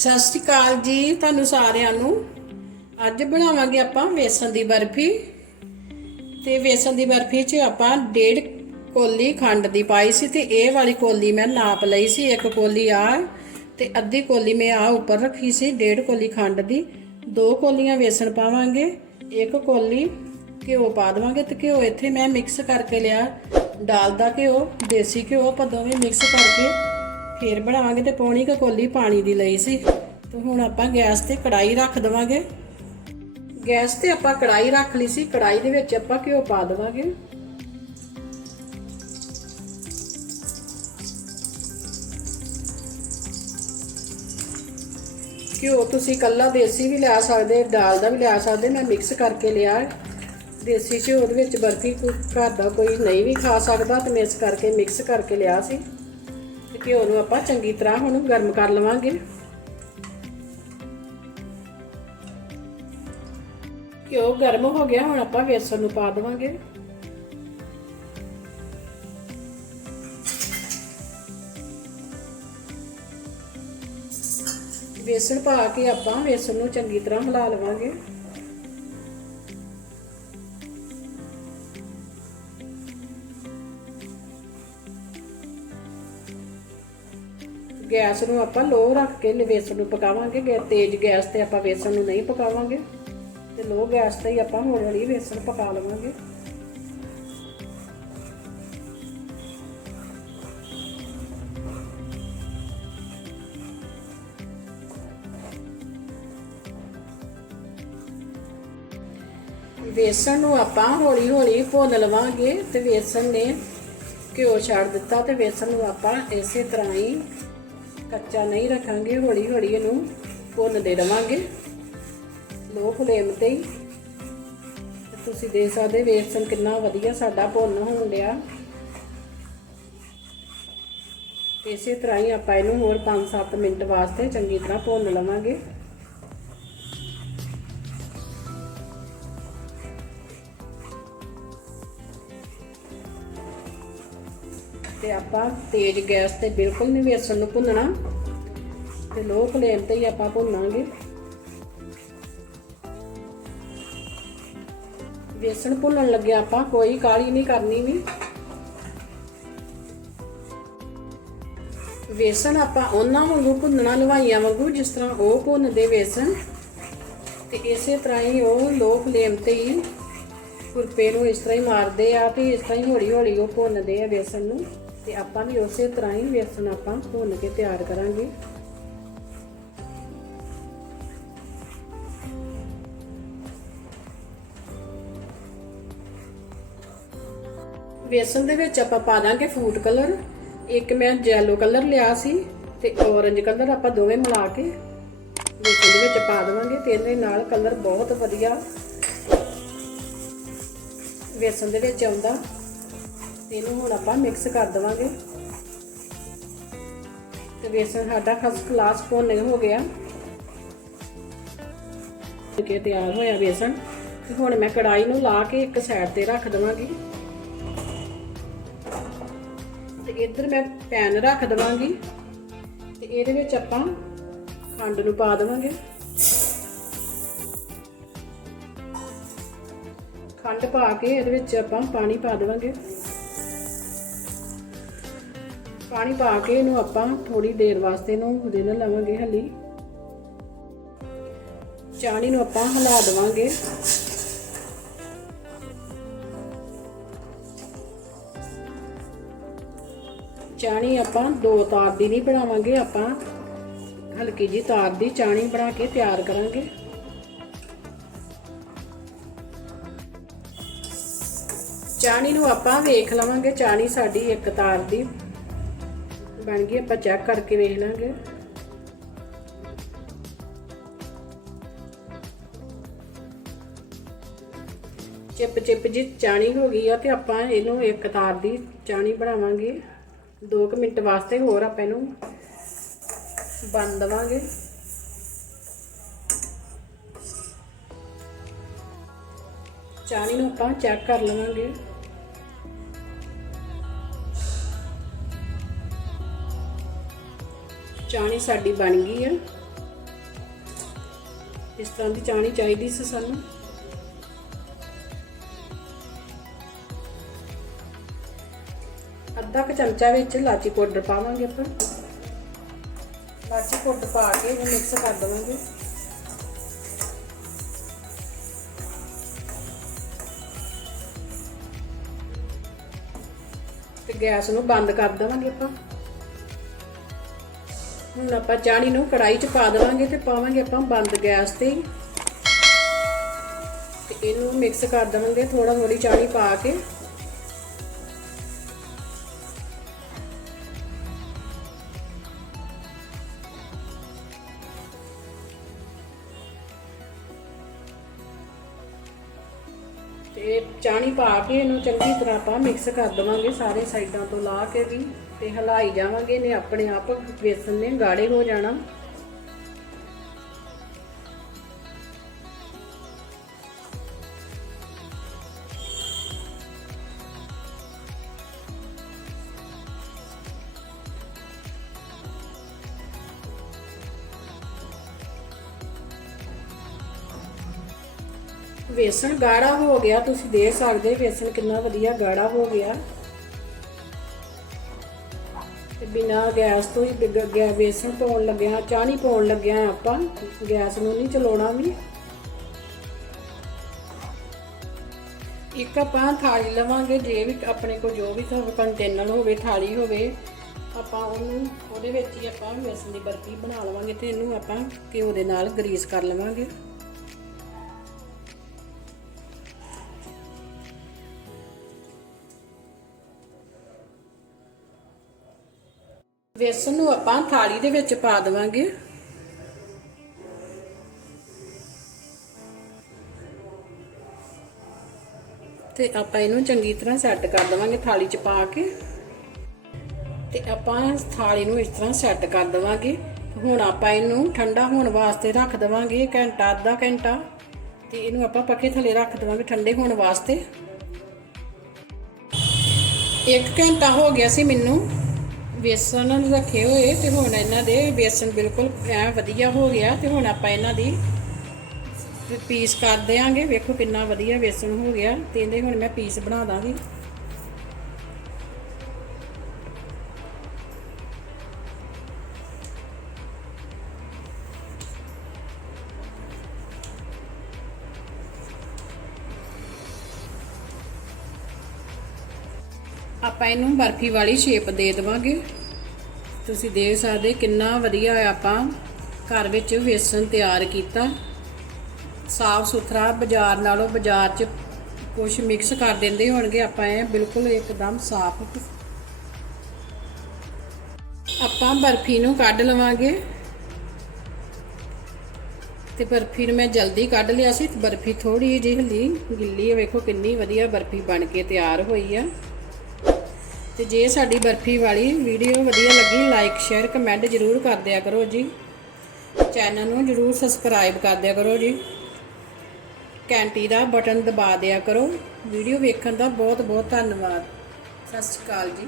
ਸਤਿ ਸ਼੍ਰੀ ਅਕਾਲ ਜੀ ਤੁਹਾਨੂੰ ਸਾਰਿਆਂ ਨੂੰ। ਅੱਜ ਬਣਾਵਾਂਗੇ ਆਪਾਂ ਵੇਸਣ ਦੀ ਬਰਫੀ। ਤੇ ਵੇਸਣ ਦੀ ਬਰਫੀ 'ਚ ਆਪਾਂ ਡੇਢ ਕੋਲੀ ਖੰਡ ਦੀ ਪਾਈ ਸੀ ਤੇ ਇਹ ਵਾਲੀ ਕੋਲੀ ਮੈਂ ਨਾਪ ਲਈ ਸੀ, ਇੱਕ ਕੋਲੀ ਆ ਤੇ ਅੱਧੀ ਕੋਲੀ ਮੈਂ ਆ ਉੱਪਰ ਰੱਖੀ ਸੀ, ਡੇਢ ਕੋਲੀ ਖੰਡ ਦੀ। ਦੋ ਕੋਲੀਆਂ ਵੇਸਣ ਪਾਵਾਂਗੇ, ਇੱਕ ਕੋਲੀ ਘਿਓ ਪਾ ਦੇਵਾਂਗੇ ਤੇ ਘਿਓ ਇੱਥੇ ਮੈਂ ਮਿਕਸ ਕਰਕੇ ਲਿਆ। ਡਾਲਦਾ ਘਿਓ, ਦੇਸੀ ਘਿਓ, ਆਪਾਂ ਦੋਵੇਂ ਮਿਕਸ ਕਰਕੇ ਫੇਰ ਬਣਾਵਾਂਗੇ ਤੇ ਪੌਣੀ ਕੁ ਕੋਲੀ ਪਾਣੀ ਦੀ ਲਈ ਸੀ। ਤੇ ਹੁਣ ਆਪਾਂ ਗੈਸ ਤੇ ਕੜਾਈ ਰੱਖ ਦੇਵਾਂਗੇ। ਗੈਸ ਤੇ ਆਪਾਂ ਕੜਾਈ ਰੱਖ ਲਈ ਸੀ। ਕੜਾਈ ਦੇ ਵਿੱਚ ਆਪਾਂ ਘਿਓ ਪਾ ਦੇਵਾਂਗੇ। ਘਿਓ ਤੁਸੀਂ ਕੱਲਾ ਦੇਸੀ ਵੀ ਲਿਆ ਸਕਦੇ, ਦਾਲ ਦਾ ਵੀ ਲਿਆ ਸਕਦੇ। ਮੈਂ ਮਿਕਸ ਕਰਕੇ ਲਿਆ ਦੇਸੀ ਘਿਓ ਦੇ ਵਿੱਚ ਬਰਫੀ ਘਰ ਦਾ ਕੋਈ ਨਹੀਂ ਵੀ ਖਾ ਸਕਦਾ। ਤੇ ਮੈਂ ਇਸ ਕਰਕੇ ਮਿਕਸ ਕਰਕੇ ਲਿਆ ਸੀ। ਘਿਓ ਨੂੰ ਆਪਾਂ ਚੰਗੀ ਤਰ੍ਹਾਂ ਹੁਣ ਗਰਮ ਕਰ ਲਵਾਂਗੇ। ਘਿਓ ਗਰਮ ਹੋ ਗਿਆ, ਹੁਣ ਆਪਾਂ ਵੇਸਣ ਨੂੰ ਪਾ ਦੇਵਾਂਗੇ। ਵੇਸਣ ਪਾ ਕੇ ਆਪਾਂ ਵੇਸਣ ਨੂੰ ਚੰਗੀ ਤਰ੍ਹਾਂ ਮਿਲਾ ਲਵਾਂਗੇ। ਗੈਸ ਨੂੰ ਆਪਾਂ ਲੋ ਰੱਖ ਕੇ ਵੇਸਣ ਨੂੰ ਪਕਾਵਾਂਗੇ, ਗੇ, ਤੇਜ਼ ਗੈਸ ਤੇ ਆਪਾਂ ਵੇਸਣ ਨੂੰ ਨਹੀਂ ਪਕਾਵਾਂਗੇ। ਤੇ ਲੋ ਗੈਸ ਤੇ ਹੀ ਆਪਾਂ ਹੌਲੀ ਹੌਲੀ ਵੇਸਣ ਪਕਾ ਲਵਾਂਗੇ। ਵੇਸਣ ਨੂੰ ਆਪਾਂ ਹੌਲੀ ਹੌਲੀ ਭੁੰਨ ਲਵਾਂਗੇ ਤੇ ਵੇਸਣ ਨੇ ਘਿਓ ਛੱਡ ਦਿੱਤਾ ਤੇ ਵੇਸਣ ਨੂੰ ਆਪਾਂ ਇਸੇ ਤਰ੍ਹਾਂ ਹੀ ਕੱਚਾ ਨਹੀਂ ਰੱਖਾਂਗੇ ਹੌਲੀ ਹੌਲੀ ਇਹਨੂੰ ਭੁੰਨਦੇ ਰਵਾਂਗੇ। ਲੋ ਫਲੇਮ ਤੇ ਹੀ। ਤੁਸੀਂ ਦੇਖ ਸਕਦੇ ਵੇਸਣ ਕਿੰਨਾ ਵਧੀਆ ਸਾਡਾ ਭੁੰਨ ਹੋਣ ਲਿਆ ਇਸੇ ਤਰ੍ਹਾਂ ਹੀ ਆਪਾਂ ਇਹਨੂੰ ਹੋਰ 5-7 ਮਿੰਟ ਵਾਸਤੇ ਚੰਗੀ ਤਰ੍ਹਾਂ ਭੁੰਨ ਲਵਾਂਗੇ। ਤੇ ਆਪਾਂ ਤੇਜ਼ ਗੈਸ ਤੇ ਬਿਲਕੁਲ ਨਹੀਂ ਵੇਸਣ ਨੂੰ ਭੁੰਨਣਾ। ਤੇ ਲੋ ਫਲੇਮ ਤੇ ਹੀ ਆਪਾਂ ਭੁੰਨਾਂਗੇ। ਵੇਸਣ ਭੁੰਨਣ ਲੱਗਿਆ ਆਪਾਂ, ਕੋਈ ਕਾਲੀ ਨਹੀਂ ਕਰਨੀ ਵੀ। ਵੇਸਣ ਆਪਾਂ ਉਹਨਾਂ ਵਾਂਗੂ ਭੁੰਨਣਾ ਲਵਾਈਆਂ ਵਾਂਗੂ, ਜਿਸ ਤਰ੍ਹਾਂ ਉਹ ਭੁੰਨਦੇ ਵੇਸਣ। ਤੇ ਇਸੇ ਤਰ੍ਹਾਂ ਹੀ ਉਹ ਲੋ ਫਲੇਮ ਤੇ ਹੀ ਖੁਰਪੇ ਨੂੰ ਇਸ ਤਰ੍ਹਾਂ ਹੀ ਮਾਰਦੇ ਆ ਤੇ ਇਸ ਤਰ੍ਹਾਂ ਹੀ ਹੌਲੀ ਹੌਲੀ ਉਹ ਭੁੰਨਦੇ ਆ ਵੇਸਣ ਨੂੰ। ਤੇ ਆਪਾਂ ਵੀ ਉਸੇ ਤਰ੍ਹਾਂ ਹੀ ਵੇਸਣ ਆਪਾਂ ਭੁੰਨ ਕੇ ਤਿਆਰ ਕਰਾਂਗੇ। ਵੇਸਣ ਦੇ ਵਿੱਚ ਆਪਾਂ ਪਾ ਦਾਂਗੇ ਫੂਡ ਕਲਰ ਇੱਕ ਮੈਂ ਯੈਲੋ ਕਲਰ ਲਿਆ ਸੀ ਤੇ ਔਰੰਜ ਕਲਰ ਆਪਾਂ ਦੋਵੇਂ ਮਿਲਾ ਕੇ ਵੇਸਣ ਦੇ ਵਿੱਚ ਪਾ ਦੇਵਾਂਗੇ ਤੇ ਇਹਦੇ ਨਾਲ ਕਲਰ ਬਹੁਤ ਵਧੀਆ ਵੇਸਣ ਦੇ ਵਿੱਚ ਆਉਂਦਾ। ਤੇ ਇਹਨੂੰ ਹੁਣ ਆਪਾਂ ਮਿਕਸ ਕਰ ਦੇਵਾਂਗੇ। ਤੇ ਵੇਸਣ ਸਾਡਾ ਫਸਟ ਕਲਾਸ ਭੁੰਨ ਹੋ ਗਿਆ। ਕੇ ਤਿਆਰ ਹੋਇਆ ਬੇਸਨ ਤੇ ਹੁਣ ਮੈਂ ਕੜਾਈ ਨੂੰ ਲਾ ਕੇ ਇੱਕ ਸਾਈਡ ਤੇ ਰੱਖ ਦਵਾਂਗੀ। ਤੇ ਇੱਧਰ ਮੈਂ ਪੈਨ ਰੱਖ ਦਵਾਂਗੀ। ਤੇ ਇਹਦੇ ਵਿੱਚ ਆਪਾਂ ਖੰਡ ਨੂੰ ਪਾ ਦੇਵਾਂਗੇ। ਖੰਡ ਪਾ ਕੇ ਇਹਦੇ ਵਿੱਚ ਆਪਾਂ ਪਾਣੀ ਪਾ ਦੇਵਾਂਗੇ। ਪਾਣੀ ਪਾ ਕੇ ਇਹਨੂੰ ਆਪਾਂ ਥੋੜੀ ਦੇਰ ਵਾਸਤੇ ਇਹਨੂੰ ਰਿੰਨ ਲਵਾਂਗੇ ਹਲੀ। ਚਾਣੀ ਨੂੰ ਆਪਾਂ ਹਿਲਾ ਦੇਵਾਂਗੇ। ਚਾਣੀ ਆਪਾਂ ਦੋ ਤਾਰ ਦੀ ਨਹੀਂ ਬਣਾਵਾਂਗੇ, ਆਪਾਂ ਹਲਕੀ ਜੀ ਤਾਰ ਦੀ ਚਾਣੀ ਬਣਾ ਕੇ ਤਿਆਰ ਕਰਾਂਗੇ। ਚਾਣੀ ਨੂੰ ਆਪਾਂ ਵੇਖ ਲਵਾਂਗੇ ਚਾਣੀ ਸਾਡੀ ਇੱਕ ਤਾਰ ਦੀ। ਬਣ ਗਈ, ਆਪਾਂ ਚੈੱਕ ਕਰਕੇ ਵੇਖ ਲਾਂਗੇ। ਚਿਪ ਚਿਪ ਜੀ ਚਾਣੀ ਹੋ ਗਈ ਆ ਤੇ ਆਪਾਂ ਇਹਨੂੰ ਇੱਕ ਤਾਰ ਦੀ ਚਾਣੀ ਬਣਾਵਾਂਗੇ। 2 ਮਿੰਟ ਵਾਸਤੇ ਹੋਰ ਆਪਾਂ ਇਹਨੂੰ ਬੰਦ ਦਵਾਂਗੇ। ਚਾਣੀ ਨੂੰ ਆਪਾਂ ਚੈੱਕ ਕਰ ਲਵਾਂਗੇ। ਚਾਣੀ ਸਾਡੀ ਬਣ ਗਈ ਹੈ ਇਸ ਤਰ੍ਹਾਂ ਦੀ ਚਾਣੀ ਚਾਹੀਦੀ ਸੀ ਸਾਨੂੰ। ਅੱਧਾ ਕੁ ਚਮਚਾ ਵਿੱਚ ਲਾਚੀ ਪਾਊਡਰ ਪਾਵਾਂਗੇ ਆਪਾਂ। ਲਾਚੀ ਪਾਊਡਰ ਪਾ ਕੇ ਇਹਨੂੰ ਮਿਕਸ ਕਰ ਦੇਵਾਂਗੇ। ਤੇ ਗੈਸ ਨੂੰ ਬੰਦ ਕਰ ਦੇਵਾਂਗੇ ਆਪਾਂ। ਹੁਣ ਆਪਾਂ ਚਾਣੀ ਨੂੰ ਕੜਾਈ 'ਚ ਪਾ ਦੇਵਾਂਗੇ ਤੇ ਪਾਵਾਂਗੇ ਆਪਾਂ ਬੰਦ ਗੈਸ ਤੇ। ਤੇ ਇਹਨੂੰ ਮਿਕਸ ਕਰ ਦੇਵਾਂਗੇ ਥੋੜਾ ਥੋੜੀ ਚਾਣੀ ਪਾ ਕੇ। ਤੇ ਚਾਣੀ ਪਾ ਕੇ ਇਹਨੂੰ ਚੰਗੀ ਤਰ੍ਹਾਂ ਆਪਾਂ ਮਿਕਸ ਕਰ ਦਵਾਂਗੇ ਸਾਰੇ ਸਾਈਡਾਂ ਤੋਂ ਲਾ ਕੇ ਵੀ। ਤੇ ਹਲਾਈ ਜਾਵਾਂਗੇ ਨੇ ਆਪਣੇ ਆਪ ਵੇਸਣ ਨੇ ਗਾੜੇ ਹੋ ਜਾਣਾ। ਵੇਸਣ ਗਾੜਾ ਹੋ ਗਿਆ, ਤੁਸੀਂ ਦੇਖ ਸਕਦੇ ਵੇਸਣ ਕਿੰਨਾ ਵਧੀਆ ਗਾੜਾ ਹੋ ਗਿਆ। ਬਿਨਾ ਗੈਸ ਤੋਂ ਹੀ ਬਿਗ ਗਿਆ ਵੇਸਣ ਪਾਉਣ ਲੱਗਿਆ ਚਾਣੀ ਪਾਉਣ ਲੱਗਿਆ ਆਪਾਂ। ਗੈਸ ਨੂੰ ਨਹੀਂ ਚਲਾਉਣਾ ਵੀ। ਇੱਕ ਆਪਾਂ ਥਾਲੀ ਲਵਾਂਗੇ, ਜੇ ਵੀ ਆਪਣੇ ਕੋਲ ਜੋ ਵੀ ਕੰਟੇਨਰ ਹੋਵੇ, ਥਾਲੀ ਹੋਵੇ, ਆਪਾਂ ਉਹਨੂੰ, ਉਹਦੇ ਵਿੱਚ ਹੀ ਆਪਾਂ ਬੇਸਣ ਦੀ ਬਰਫੀ ਬਣਾ ਲਵਾਂਗੇ ਤੇ ਇਹਨੂੰ ਆਪਾਂ ਘਿਓ ਦੇ ਨਾਲ ਗਰੀਸ ਕਰ ਲਵਾਂਗੇ। ਵੇਸਣ ਨੂੰ ਆਪਾਂ ਥਾਲੀ ਦੇ ਵਿੱਚ ਪਾ ਦੇਵਾਂਗੇ। ਤੇ ਆਪਾਂ ਇਹਨੂੰ ਚੰਗੀ ਤਰ੍ਹਾਂ ਸੈੱਟ ਕਰ ਦੇਵਾਂਗੇ ਥਾਲੀ 'ਚ ਪਾ ਕੇ। ਤੇ ਆਪਾਂ ਥਾਲੀ ਨੂੰ ਇਸ ਤਰ੍ਹਾਂ ਸੈੱਟ ਕਰ ਦੇਵਾਂਗੇ। ਹੁਣ ਆਪਾਂ ਇਹਨੂੰ ਠੰਡਾ ਹੋਣ ਵਾਸਤੇ ਰੱਖ ਦੇਵਾਂਗੇ ਘੰਟਾ, ਅੱਧਾ ਘੰਟਾ। ਤੇ ਇਹਨੂੰ ਆਪਾਂ ਪੱਖੇ ਥੱਲੇ ਰੱਖ ਦੇਵਾਂਗੇ ਠੰਡੇ ਹੋਣ ਵਾਸਤੇ। ਇੱਕ ਘੰਟਾ ਹੋ ਗਿਆ ਸੀ ਮੈਨੂੰ। ਵੇਸਣ ਰੱਖੇ ਹੋਏ ਤੇ ਹੁਣ ਇਹਨਾਂ ਦੇ ਵੇਸਣ ਬਿਲਕੁਲ ਐ ਵਧੀਆ ਹੋ ਗਿਆ ਤੇ ਹੁਣ ਆਪਾਂ ਇਹਨਾਂ ਦੀ ਪੀਸ ਕਰ ਦਿਆਂਗੇ। ਵੇਖੋ ਕਿੰਨਾ ਵਧੀਆ ਵੇਸਣ ਹੋ ਗਿਆ ਤੇ ਇਹਦੇ ਹੁਣ ਮੈਂ ਪੀਸ ਬਣਾ ਦਾਂਗੀ। ਆਪਾਂ ਇਹਨੂੰ ਬਰਫੀ ਵਾਲੀ ਸ਼ੇਪ ਦੇ ਦੇਵਾਂਗੇ। ਤੁਸੀਂ ਦੇਖ ਸਕਦੇ ਕਿੰਨਾ ਵਧੀਆ ਆਪਾਂ ਘਰ ਵਿੱਚ ਵੇਸਣ ਤਿਆਰ ਕੀਤਾ। ਸਾਫ਼ ਸੁਥਰਾ ਬਾਜ਼ਾਰ ਨਾਲੋਂ ਬਾਜ਼ਾਰ 'ਚ ਕੁਝ ਮਿਕਸ ਕਰ ਦਿੰਦੇ ਹੋਣਗੇ, ਆਪਾਂ ਇਹ ਬਿਲਕੁਲ ਇੱਕਦਮ ਸਾਫ਼। ਆਪਾਂ ਬਰਫੀ ਨੂੰ ਕੱਢ ਲਵਾਂਗੇ। ਤੇ ਬਰਫੀ ਨੂੰ ਮੈਂ ਜਲਦੀ ਕੱਢ ਲਿਆ ਸੀ ਬਰਫੀ ਥੋੜੀ ਜਿਹੀ ਹਲੀ ਗਿੱਲੀ ਹੈ। ਵੇਖੋ ਕਿੰਨੀ ਵਧੀਆ ਬਰਫੀ ਬਣ ਕੇ ਤਿਆਰ ਹੋਈ ਆ। ਤੇ ਜੇ ਸਾਡੀ ਬਰਫੀ ਵਾਲੀ ਵੀਡੀਓ ਵਧੀਆ ਲੱਗੀ ਲਾਈਕ ਸ਼ੇਅਰ ਕਮੈਂਟ ਜ਼ਰੂਰ ਕਰ ਦਿਆ ਕਰੋ ਜੀ। ਚੈਨਲ ਨੂੰ ਜ਼ਰੂਰ ਸਬਸਕ੍ਰਾਈਬ ਕਰ ਦਿਆ ਕਰੋ ਜੀ। ਘੰਟੀ ਦਾ ਬਟਨ ਦਬਾ ਦਿਆ ਕਰੋ। ਵੀਡੀਓ ਵੇਖਣ ਦਾ ਬਹੁਤ ਬਹੁਤ ਧੰਨਵਾਦ। ਸਤਿ ਸ਼੍ਰੀ ਅਕਾਲ ਜੀ।